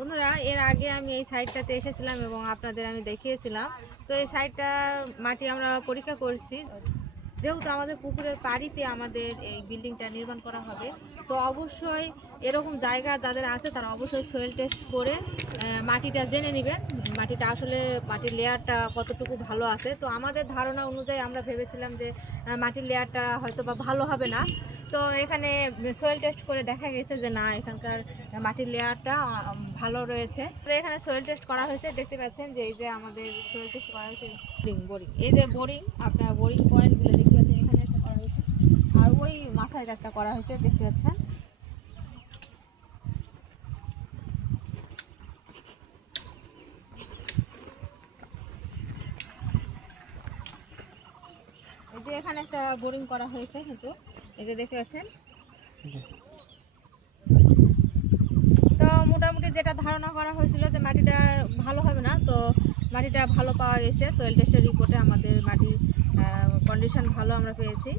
বন্ধুরা, এর আগে আমি এই সাইডটাতে এসেছিলাম এবং আপনাদের আমি দেখিয়েছিলাম। তো এই সাইডটার মাটি আমরা পরীক্ষা করছি। যেহেতু আমাদের পুকুরের পাড়িতে আমাদের এই বিল্ডিংটা নির্মাণ করা হবে, তো অবশ্যই এরকম জায়গা যাদের আছে তারা অবশ্যই সয়েল টেস্ট করে মাটিটা জেনে নেবেন মাটিটা আসলে মাটির লেয়ারটা কতটুকু ভালো আছে। তো আমাদের ধারণা অনুযায়ী আমরা ভেবেছিলাম যে মাটির লেয়ারটা হয়তো বা ভালো হবে না। তো এখানে সয়েল টেস্ট করে দেখা গেছে যে না, এখানকার মাটির লেয়ারটা ভালো রয়েছে। তো এখানে সয়েল টেস্ট করা হয়েছে। দেখতে পাচ্ছেন যে এই যে আমাদের সয়েল টেস্ট করা হয়েছে, বোরিং বোরিং। এই যে বোরিং, আপনার বোরিং পয়েন্টগুলো দেখতে পাচ্ছেন এখানে একটা করা হয়েছে আর মাথায় একটা করা হয়েছে, দেখতে পাচ্ছেন? এই যে এখানে একটা বোরিং করা হয়েছে কিন্তু, এই যে দেখতে পাচ্ছেন? তো মোটামুটি যেটা ধারণা করা হয়েছিল যে মাটিটা ভালো হবে না, তো মাটিটা ভালো পাওয়া গেছে। সয়েল টেস্টের রিপোর্টে আমাদের মাটির কন্ডিশন ভালো আমরা পেয়েছি।